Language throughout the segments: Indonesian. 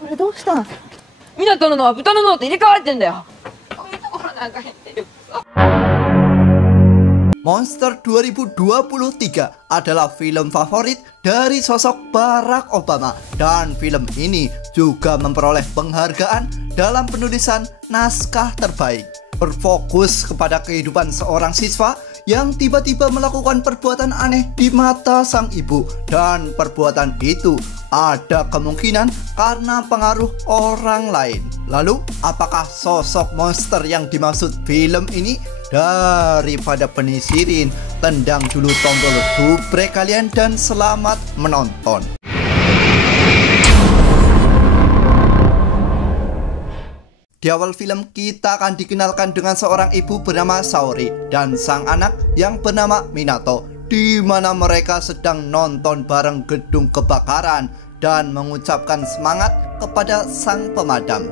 これどうしたん？港の脳は豚の脳と入れ替われてんだよ。こういうところなんか減ってる。Monster 2023 adalah film favorit dari sosok Barack Obama, dan film ini juga memperoleh penghargaan dalam penulisan naskah terbaik. Berfokus kepada kehidupan seorang siswa yang tiba-tiba melakukan perbuatan aneh di mata sang ibu, dan perbuatan itu ada kemungkinan karena pengaruh orang lain. Lalu, apakah sosok monster yang dimaksud film ini? Daripada penisirin, tendang dulu tombol subscribe kalian dan selamat menonton. Di awal film kita akan dikenalkan dengan seorang ibu bernama Saori dan sang anak yang bernama Minato, di mana mereka sedang nonton bareng gedung kebakaran dan mengucapkan semangat kepada sang pemadam.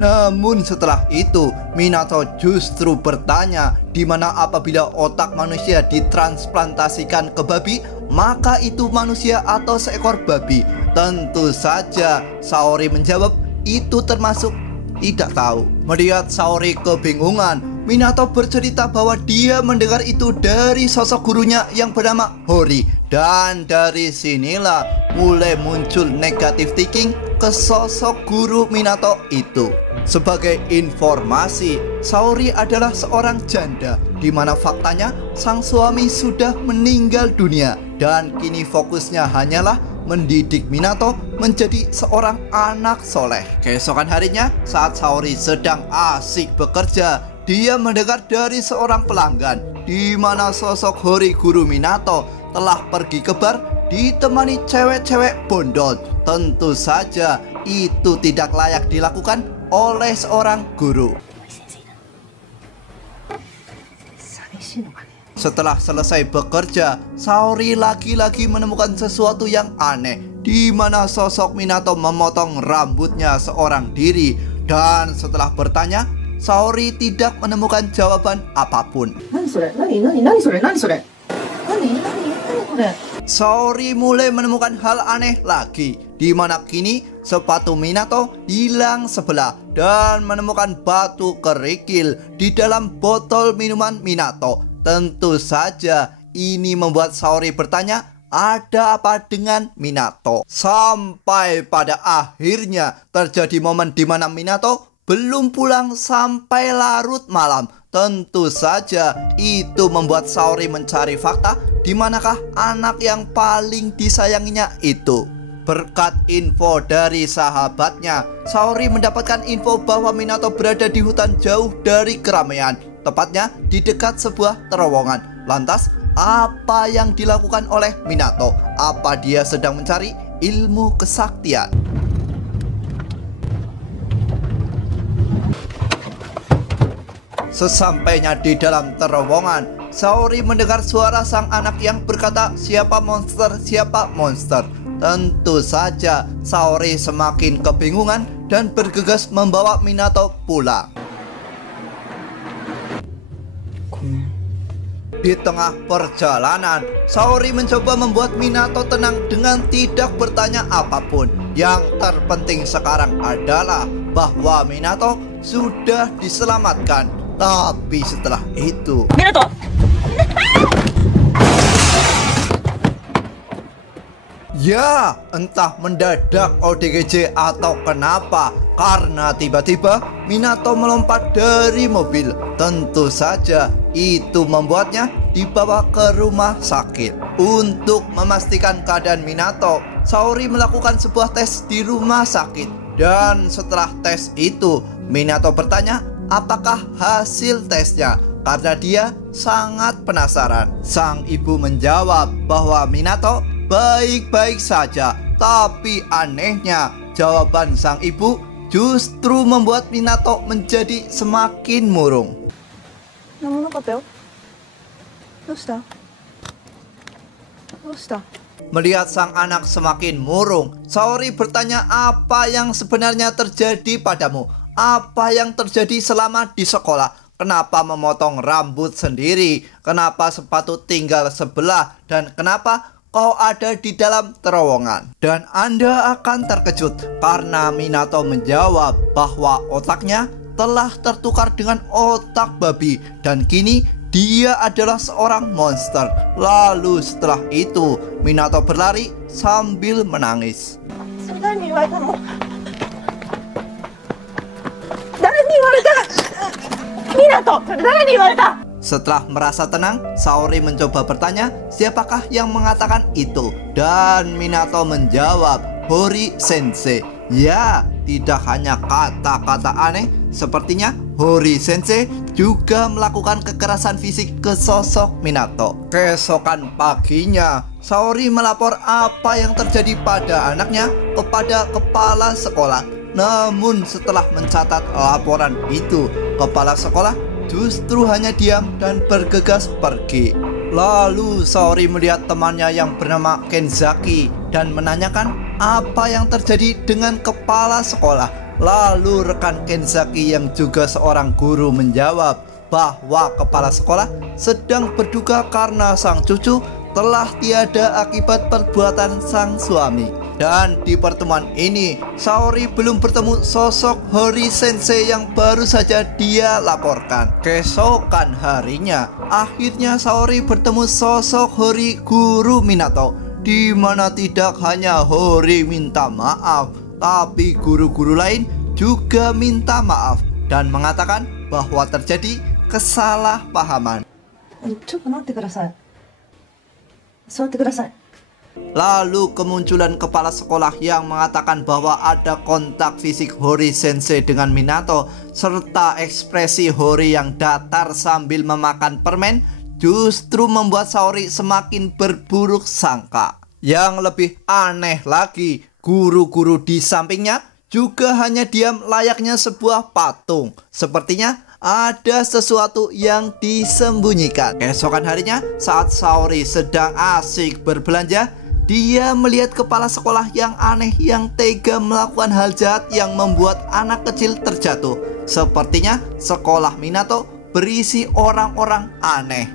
Namun setelah itu, Minato justru bertanya, di mana apabila otak manusia ditransplantasikan ke babi, maka itu manusia atau seekor babi? Tentu saja Saori menjawab, itu termasuk tidak tahu. Melihat Saori kebingungan, Minato bercerita bahwa dia mendengar itu dari sosok gurunya yang bernama Hori. Dan dari sinilah mulai muncul negative thinking ke sosok guru Minato itu. Sebagai informasi, Saori adalah seorang janda, di mana faktanya sang suami sudah meninggal dunia, dan kini fokusnya hanyalah mendidik Minato menjadi seorang anak soleh. Keesokan harinya, saat Saori sedang asik bekerja, dia mendengar dari seorang pelanggan, di mana sosok Hori guru Minato telah pergi ke bar ditemani cewek-cewek bondol. Tentu saja itu tidak layak dilakukan oleh seorang guru. Setelah selesai bekerja, Saori lagi-lagi menemukan sesuatu yang aneh, di mana sosok Minato memotong rambutnya seorang diri. Dan setelah bertanya, Saori tidak menemukan jawaban apapun. Saori mulai menemukan hal aneh lagi, di mana kini sepatu Minato hilang sebelah dan menemukan batu kerikil di dalam botol minuman Minato. Tentu saja ini membuat Saori bertanya, ada apa dengan Minato? Sampai pada akhirnya terjadi momen di mana Minato belum pulang sampai larut malam. Tentu saja itu membuat Saori mencari fakta di manakah anak yang paling disayanginya itu. Berkat info dari sahabatnya, Saori mendapatkan info bahwa Minato berada di hutan jauh dari keramaian, tepatnya di dekat sebuah terowongan. Lantas, apa yang dilakukan oleh Minato? Apa dia sedang mencari ilmu kesaktian? Sesampainya di dalam terowongan, Saori mendengar suara sang anak yang berkata, "Siapa monster? Siapa monster?" Tentu saja Saori semakin kebingungan dan bergegas membawa Minato pulang. Di tengah perjalanan, Saori mencoba membuat Minato tenang dengan tidak bertanya apapun. Yang terpenting sekarang adalah bahwa Minato sudah diselamatkan. Tapi setelah itu, Minato! ya, entah mendadak ODGJ atau kenapa, karena tiba-tiba Minato melompat dari mobil. Tentu saja itu membuatnya dibawa ke rumah sakit. Untuk memastikan keadaan Minato, Saori melakukan sebuah tes di rumah sakit. Dan setelah tes itu, Minato bertanya apakah hasil tesnya, karena dia sangat penasaran. Sang ibu menjawab bahwa Minato baik-baik saja. Tapi anehnya, jawaban sang ibu justru membuat Minato menjadi semakin murung. Melihat sang anak semakin murung, Saori bertanya, apa yang sebenarnya terjadi padamu? Apa yang terjadi selama di sekolah? Kenapa memotong rambut sendiri? Kenapa sepatu tinggal sebelah? Dan kenapa kau ada di dalam terowongan? Dan Anda akan terkejut karena Minato menjawab bahwa otaknya telah tertukar dengan otak babi dan kini dia adalah seorang monster. Lalu setelah itu Minato berlari sambil menangis. Setelah merasa tenang, Saori mencoba bertanya siapakah yang mengatakan itu. Dan Minato menjawab, Hori Sensei. Ya, tidak hanya kata-kata aneh, sepertinya Hori Sensei juga melakukan kekerasan fisik ke sosok Minato. Keesokan paginya, Saori melapor apa yang terjadi pada anaknya kepada kepala sekolah. Namun setelah mencatat laporan itu, kepala sekolah justru hanya diam dan bergegas pergi. Lalu Saori melihat temannya yang bernama Kenzaki dan menanyakan apa yang terjadi dengan kepala sekolah. Lalu rekan Kenzaki yang juga seorang guru menjawab bahwa kepala sekolah sedang berduka karena sang cucu telah tiada akibat perbuatan sang suami. Dan di pertemuan ini Saori belum bertemu sosok Hori Sensei yang baru saja dia laporkan. Keesokan harinya akhirnya Saori bertemu sosok Hori guru Minato, di mana tidak hanya Hori minta maaf, tapi guru-guru lain juga minta maaf dan mengatakan bahwa terjadi kesalahpahaman. Lalu kemunculan kepala sekolah yang mengatakan bahwa ada kontak fisik Hori Sensei dengan Minato serta ekspresi Hori yang datar sambil memakan permen justru membuat Saori semakin berburuk sangka. Yang lebih aneh lagi, guru-guru di sampingnya juga hanya diam layaknya sebuah patung. Sepertinya ada sesuatu yang disembunyikan. Keesokan harinya saat Saori sedang asik berbelanja, dia melihat kepala sekolah yang aneh yang tega melakukan hal jahat yang membuat anak kecil terjatuh. Sepertinya sekolah Minato berisi orang-orang aneh.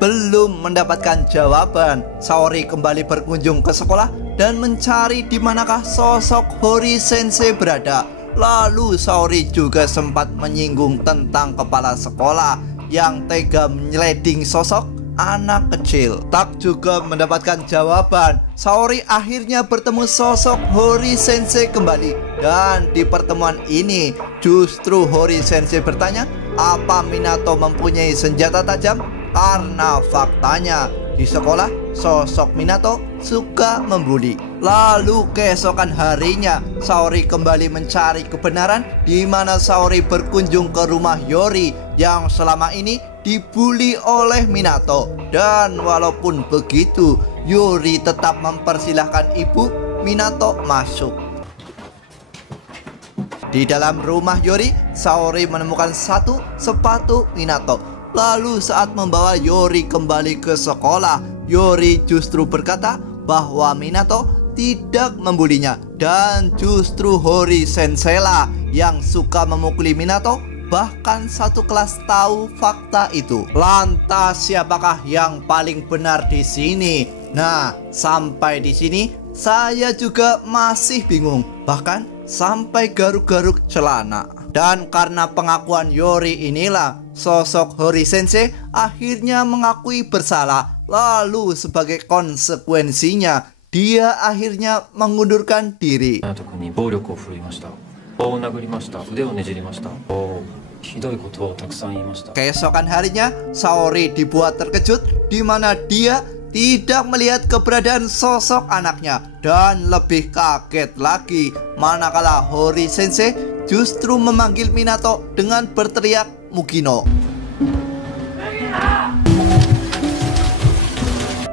Belum mendapatkan jawaban, Saori kembali berkunjung ke sekolah dan mencari di manakah sosok Hori Sensei berada. Lalu Saori juga sempat menyinggung tentang kepala sekolah yang tega menyeleding sosok anak kecil. Tak juga mendapatkan jawaban, Saori akhirnya bertemu sosok Hori Sensei kembali. Dan di pertemuan ini justru Hori Sensei bertanya apa Minato mempunyai senjata tajam. Karena faktanya di sekolah sosok Minato suka membuli. Lalu keesokan harinya Saori kembali mencari kebenaran, di mana Saori berkunjung ke rumah Yori yang selama ini dibully oleh Minato. Dan walaupun begitu, Yori tetap mempersilahkan ibu Minato masuk. Di dalam rumah Yori, Saori menemukan satu sepatu Minato. Lalu saat membawa Yori kembali ke sekolah, Yori justru berkata bahwa Minato tidak membulinya dan justru Hori Sensei lah yang suka memukuli Minato. Bahkan satu kelas tahu fakta itu. Lantas siapakah yang paling benar di sini? Nah, sampai di sini saya juga masih bingung, bahkan sampai garuk-garuk celana. Dan karena pengakuan Yori inilah sosok Hori Sensei akhirnya mengakui bersalah. Lalu sebagai konsekuensinya dia akhirnya mengundurkan diri. Keesokan harinya Saori dibuat terkejut, di mana dia tidak melihat keberadaan sosok anaknya. Dan lebih kaget lagi manakala Hori Sensei justru memanggil Minato dengan berteriak Mugino.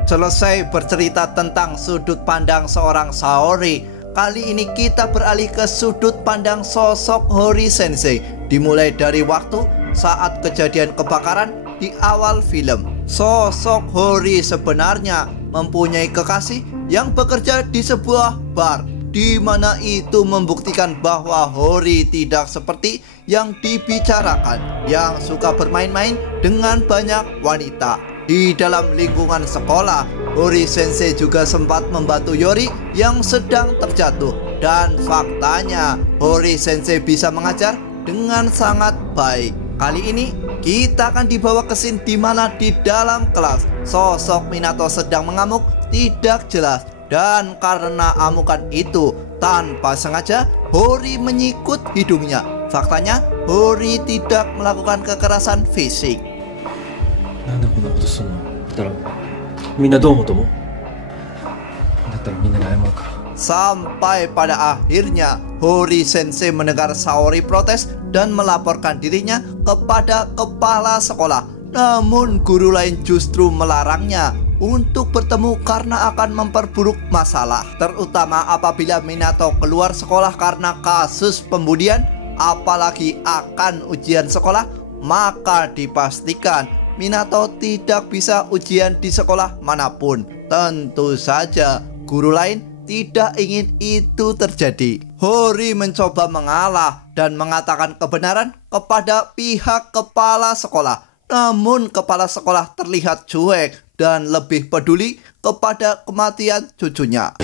Selesai bercerita tentang sudut pandang seorang Saori, kali ini kita beralih ke sudut pandang sosok Hori Sensei. Dimulai dari waktu saat kejadian kebakaran di awal film. Sosok Hori sebenarnya mempunyai kekasih yang bekerja di sebuah bar, di mana itu membuktikan bahwa Hori tidak seperti yang dibicarakan, yang suka bermain-main dengan banyak wanita. Di dalam lingkungan sekolah, Hori Sensei juga sempat membantu Yori yang sedang terjatuh. Dan faktanya, Hori Sensei bisa mengajar dengan sangat baik. Kali ini kita akan dibawa ke scene di mana di dalam kelas sosok Minato sedang mengamuk tidak jelas, dan karena amukan itu tanpa sengaja Hori menyikut hidungnya. Faktanya Hori tidak melakukan kekerasan fisik. Sampai pada akhirnya Hori Sensei mendengar Saori protes dan melaporkan dirinya kepada kepala sekolah. Namun guru lain justru melarangnya untuk bertemu karena akan memperburuk masalah, terutama apabila Minato keluar sekolah karena kasus pembulian, apalagi akan ujian sekolah. Maka dipastikan Minato tidak bisa ujian di sekolah manapun. Tentu saja guru lain tidak ingin itu terjadi. Hori mencoba mengalah dan mengatakan kebenaran kepada pihak kepala sekolah. Namun kepala sekolah terlihat cuek dan lebih peduli kepada kematian cucunya.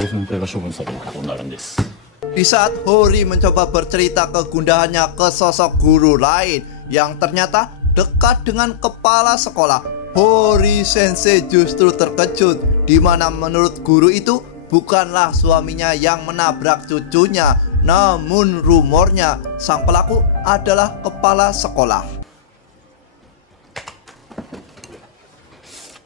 Di saat Hori mencoba bercerita kegundahannya ke sosok guru lain yang ternyata dekat dengan kepala sekolah, Hori Sensei justru terkejut, di mana menurut guru itu bukanlah suaminya yang menabrak cucunya, namun rumornya sang pelaku adalah kepala sekolah.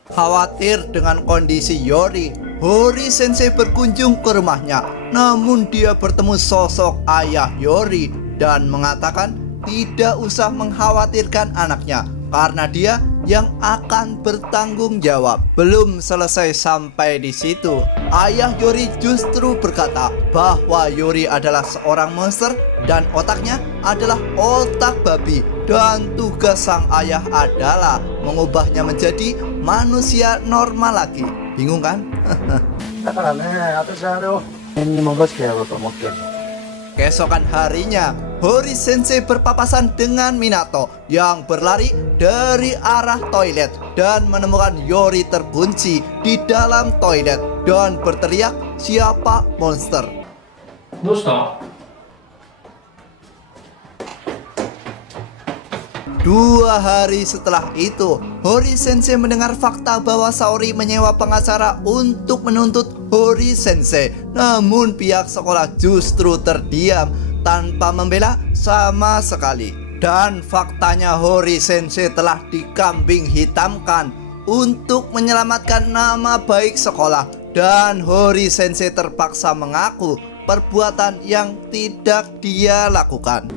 Khawatir dengan kondisi Yori, Hori Sensei berkunjung ke rumahnya. Namun dia bertemu sosok ayah Yori dan mengatakan tidak usah mengkhawatirkan anaknya karena dia yang akan bertanggung jawab. Belum selesai sampai di situ, ayah Yori justru berkata bahwa Yori adalah seorang monster dan otaknya adalah otak babi, dan tugas sang ayah adalah mengubahnya menjadi manusia normal lagi. Bingung kan? Keesokan harinya, Hori Sensei berpapasan dengan Minato yang berlari dari arah toilet dan menemukan Yori terkunci di dalam toilet dan berteriak, "Siapa monster?" Dua hari setelah itu, Hori Sensei mendengar fakta bahwa Saori menyewa pengacara untuk menuntut Hori Sensei. Namun pihak sekolah justru terdiam tanpa membela sama sekali. Dan faktanya Hori Sensei telah dikambing hitamkan untuk menyelamatkan nama baik sekolah. Dan Hori Sensei terpaksa mengaku perbuatan yang tidak dia lakukan.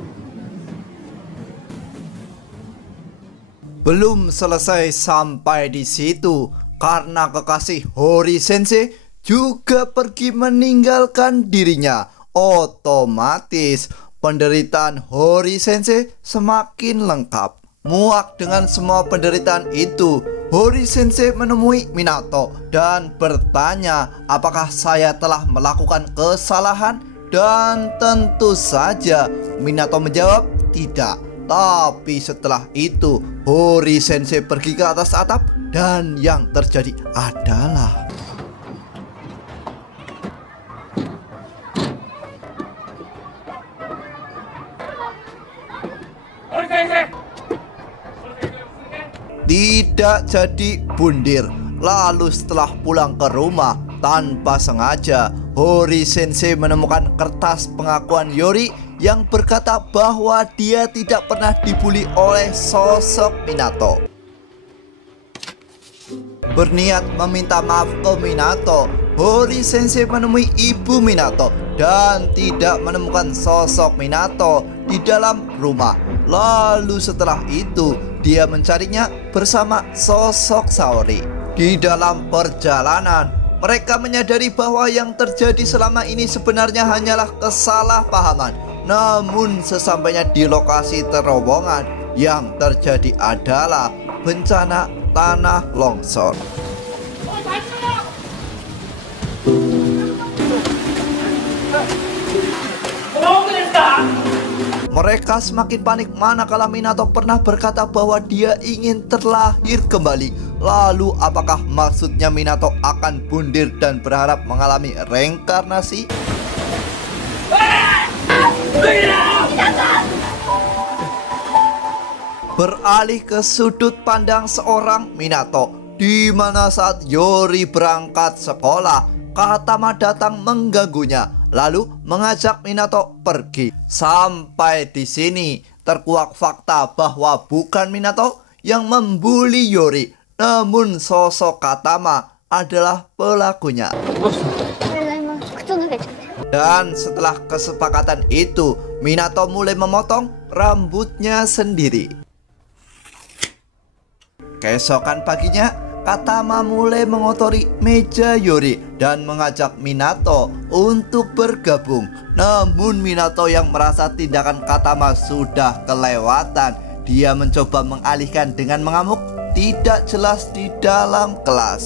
Belum selesai sampai di situ, karena kekasih Hori Sensei juga pergi meninggalkan dirinya. Otomatis penderitaan Hori Sensei semakin lengkap. Muak dengan semua penderitaan itu, Hori Sensei menemui Minato dan bertanya apakah saya telah melakukan kesalahan. Dan tentu saja Minato menjawab tidak. Tapi setelah itu Hori Sensei pergi ke atas atap dan yang terjadi adalah tidak jadi bundir. Lalu setelah pulang ke rumah, tanpa sengaja Hori Sensei menemukan kertas pengakuan Yori yang berkata bahwa dia tidak pernah dibully oleh sosok Minato. Berniat meminta maaf ke Minato, Hori Sensei menemui ibu Minato dan tidak menemukan sosok Minato di dalam rumah. Lalu setelah itu dia mencarinya bersama sosok Saori. Di dalam perjalanan, mereka menyadari bahwa yang terjadi selama ini sebenarnya hanyalah kesalahpahaman. Namun sesampainya di lokasi terowongan, yang terjadi adalah bencana tanah longsor. Mereka semakin panik manakala Minato pernah berkata bahwa dia ingin terlahir kembali. Lalu apakah maksudnya Minato akan bundir dan berharap mengalami reinkarnasi? Beralih ke sudut pandang seorang Minato, di mana saat Yori berangkat sekolah, Katama datang mengganggunya, lalu mengajak Minato pergi. Sampai di sini terkuak fakta bahwa bukan Minato yang membuli Yori, namun sosok Katama adalah pelakunya. Dan setelah kesepakatan itu, Minato mulai memotong rambutnya sendiri. Keesokan paginya, Katama mulai mengotori meja Yori dan mengajak Minato untuk bergabung. Namun Minato yang merasa tindakan Katama sudah kelewatan, dia mencoba mengalihkan dengan mengamuk tidak jelas di dalam kelas.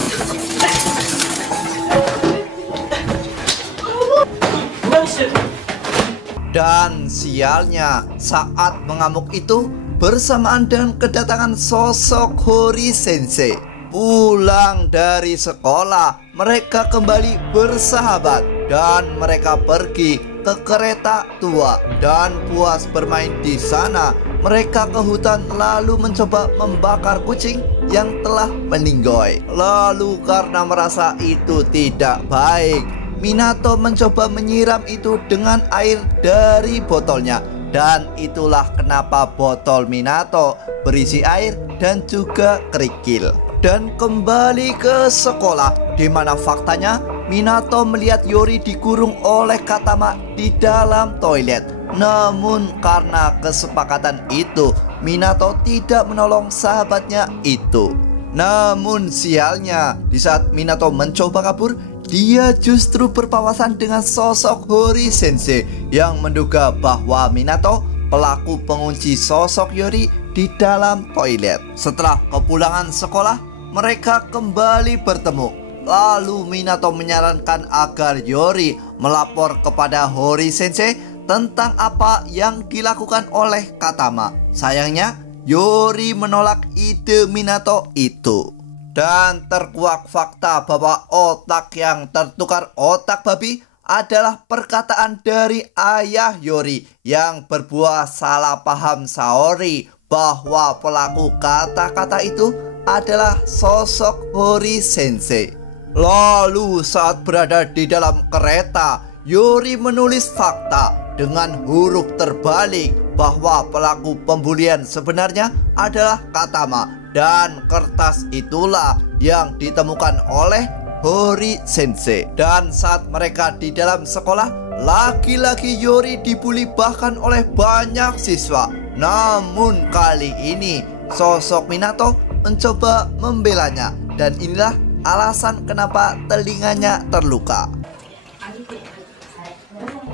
Dan sialnya, saat mengamuk itu bersamaan dengan kedatangan sosok Hori Sensei. Pulang dari sekolah, mereka kembali bersahabat dan mereka pergi ke kereta tua. Dan puas bermain di sana, mereka ke hutan lalu mencoba membakar kucing yang telah meninggoy. Lalu karena merasa itu tidak baik, Minato mencoba menyiram itu dengan air dari botolnya. Dan itulah kenapa botol Minato berisi air dan juga kerikil. Dan kembali ke sekolah, di mana faktanya Minato melihat Yori dikurung oleh Katama di dalam toilet. Namun karena kesepakatan itu, Minato tidak menolong sahabatnya itu. Namun sialnya, di saat Minato mencoba kabur, dia justru berpawasan dengan sosok Hori Sensei yang menduga bahwa Minato pelaku pengunci sosok Yori di dalam toilet. Setelah kepulangan sekolah, mereka kembali bertemu. Lalu Minato menyarankan agar Yori melapor kepada Hori Sensei tentang apa yang dilakukan oleh Katama. Sayangnya, Yori menolak ide Minato itu. Dan terkuak fakta bahwa otak yang tertukar otak babi adalah perkataan dari ayah Yori yang berbuah salah paham Saori bahwa pelaku kata-kata itu adalah sosok Hori Sensei. Lalu saat berada di dalam kereta, Yori menulis fakta dengan huruf terbalik bahwa pelaku pembulian sebenarnya adalah Katama. Dan kertas itulah yang ditemukan oleh Hori Sensei. Dan saat mereka di dalam sekolah, lagi-lagi Yori dibully bahkan oleh banyak siswa. Namun kali ini sosok Minato mencoba membelanya. Dan inilah alasan kenapa telinganya terluka.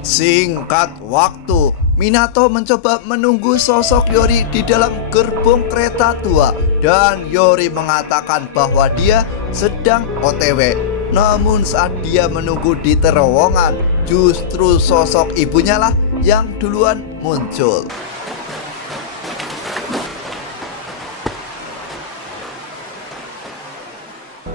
Singkat waktu, Minato mencoba menunggu sosok Yori di dalam gerbong kereta tua. Dan Yori mengatakan bahwa dia sedang OTW. Namun saat dia menunggu di terowongan, justru sosok ibunya lah yang duluan muncul.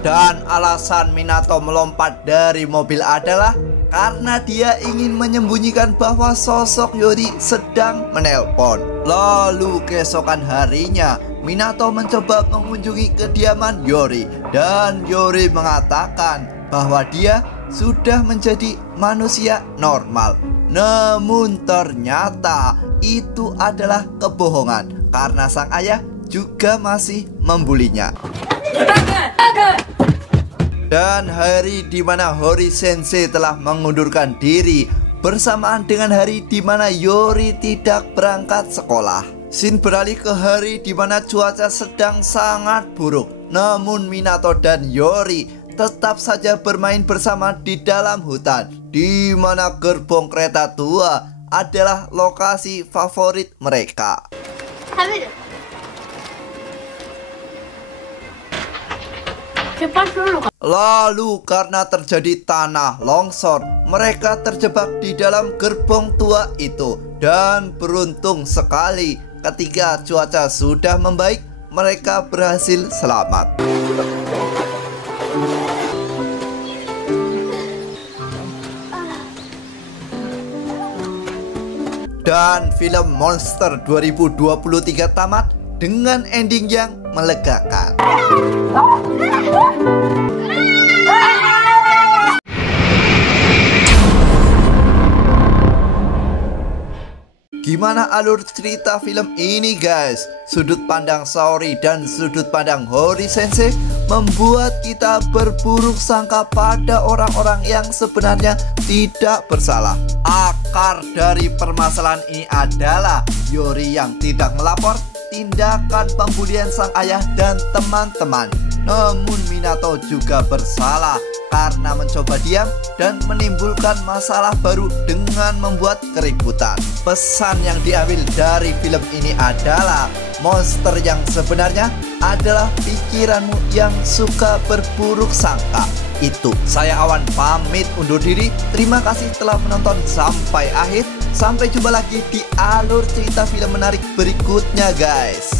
Dan alasan Minato melompat dari mobil adalah karena dia ingin menyembunyikan bahwa sosok Yori sedang menelpon. Lalu keesokan harinya, Minato mencoba mengunjungi kediaman Yori. Dan Yori mengatakan bahwa dia sudah menjadi manusia normal. Namun ternyata itu adalah kebohongan, karena sang ayah juga masih membulinya. Dan hari di mana Hori Sensei telah mengundurkan diri bersamaan dengan hari di mana Yori tidak berangkat sekolah. Scene beralih ke hari di mana cuaca sedang sangat buruk. Namun Minato dan Yori tetap saja bermain bersama di dalam hutan, di mana gerbong kereta tua adalah lokasi favorit mereka. cepat dulu. Lalu karena terjadi tanah longsor, mereka terjebak di dalam gerbong tua itu. Dan beruntung sekali ketika cuaca sudah membaik, mereka berhasil selamat. Dan film Monster 2023 tamat dengan ending yang melegakan. Gimana alur cerita film ini guys? Sudut pandang Saori dan sudut pandang Hori Sensei membuat kita berburuk sangka pada orang-orang yang sebenarnya tidak bersalah. Akar dari permasalahan ini adalah Yori yang tidak melapor, tindakan pembulian sang ayah dan teman-teman. Namun Minato juga bersalah karena mencoba diam dan menimbulkan masalah baru dengan membuat keributan. Pesan yang diambil dari film ini adalah monster yang sebenarnya adalah pikiranmu yang suka berburuk sangka. Itu saya Awan pamit undur diri. Terima kasih telah menonton sampai akhir. Sampai jumpa lagi di alur cerita film menarik berikutnya guys.